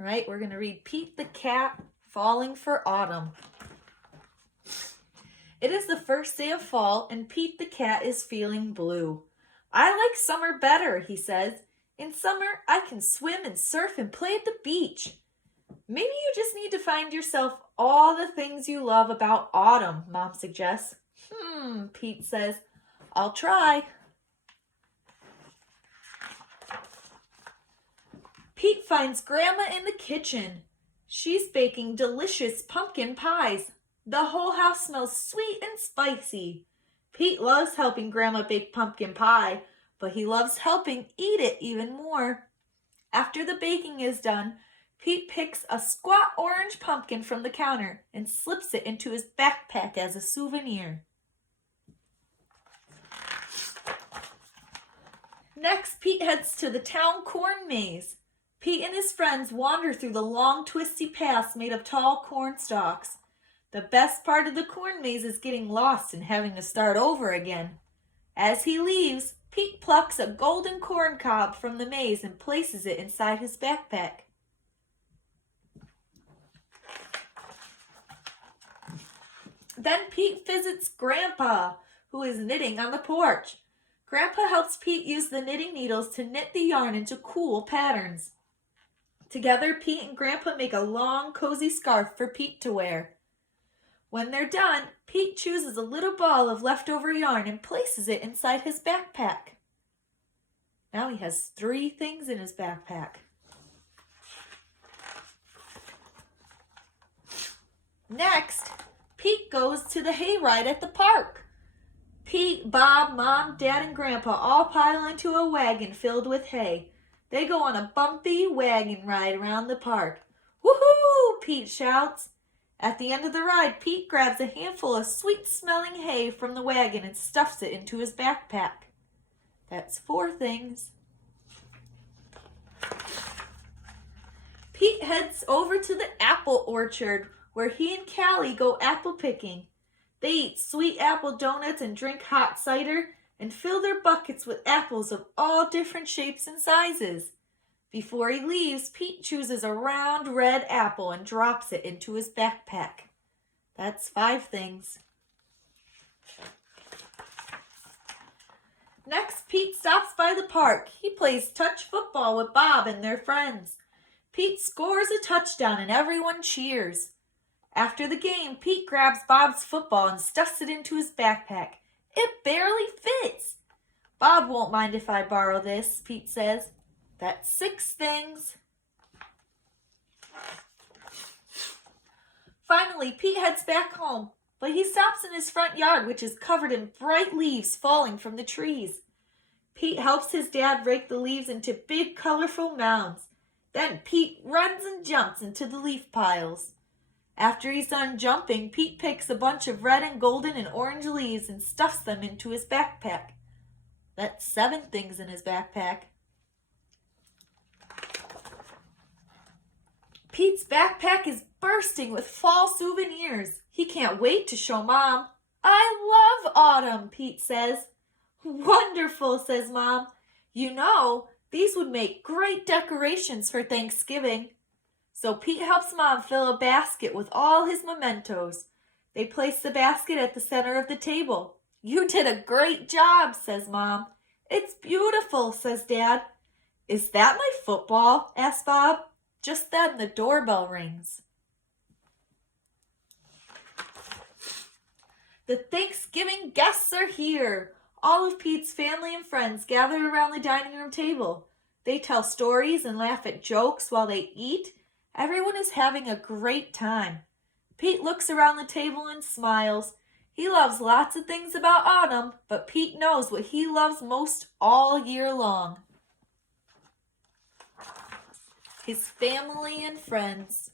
All right, we're going to read Pete the Cat, Falling for Autumn. It is the first day of fall, and Pete the Cat is feeling blue. I like summer better, he says. In summer, I can swim and surf and play at the beach. Maybe you just need to find yourself all the things you love about autumn, Mom suggests. Pete says, I'll try. Pete finds Grandma in the kitchen. She's baking delicious pumpkin pies. The whole house smells sweet and spicy. Pete loves helping Grandma bake pumpkin pie, but he loves helping eat it even more. After the baking is done, Pete picks a squat orange pumpkin from the counter and slips it into his backpack as a souvenir. Next, Pete heads to the town corn maze. Pete and his friends wander through the long, twisty paths made of tall corn stalks. The best part of the corn maze is getting lost and having to start over again. As he leaves, Pete plucks a golden corn cob from the maze and places it inside his backpack. Then Pete visits Grandpa, who is knitting on the porch. Grandpa helps Pete use the knitting needles to knit the yarn into cool patterns. Together, Pete and Grandpa make a long, cozy scarf for Pete to wear. When they're done, Pete chooses a little ball of leftover yarn and places it inside his backpack. Now he has 3 things in his backpack. Next, Pete goes to the hayride at the park. Pete, Bob, Mom, Dad, and Grandpa all pile into a wagon filled with hay. They go on a bumpy wagon ride around the park. Woohoo! Pete shouts. At the end of the ride, Pete grabs a handful of sweet-smelling hay from the wagon and stuffs it into his backpack. That's 4 things. Pete heads over to the apple orchard where he and Callie go apple picking. They eat sweet apple donuts and drink hot cider and fill their buckets with apples of all different shapes and sizes. Before he leaves, Pete chooses a round red apple and drops it into his backpack. That's 5 things. Next, Pete stops by the park. He plays touch football with Bob and their friends. Pete scores a touchdown and everyone cheers. After the game, Pete grabs Bob's football and stuffs it into his backpack. It barely fits. Bob won't mind if I borrow this, Pete says. That's 6 things. Finally, Pete heads back home, but he stops in his front yard, which is covered in bright leaves falling from the trees. Pete helps his dad rake the leaves into big, colorful mounds. Then Pete runs and jumps into the leaf piles. After he's done jumping, Pete picks a bunch of red and golden and orange leaves and stuffs them into his backpack. That's 7 things in his backpack. Pete's backpack is bursting with fall souvenirs. He can't wait to show Mom. I love autumn, Pete says. Wonderful, says Mom. You know, these would make great decorations for Thanksgiving. So Pete helps Mom fill a basket with all his mementos. They place the basket at the center of the table. You did a great job, says Mom. It's beautiful, says Dad. Is that my football? Asks Bob. Just then the doorbell rings. The Thanksgiving guests are here. All of Pete's family and friends gather around the dining room table. They tell stories and laugh at jokes while they eat. Everyone is having a great time. Pete looks around the table and smiles. He loves lots of things about autumn, but Pete knows what he loves most all year long. His family and friends.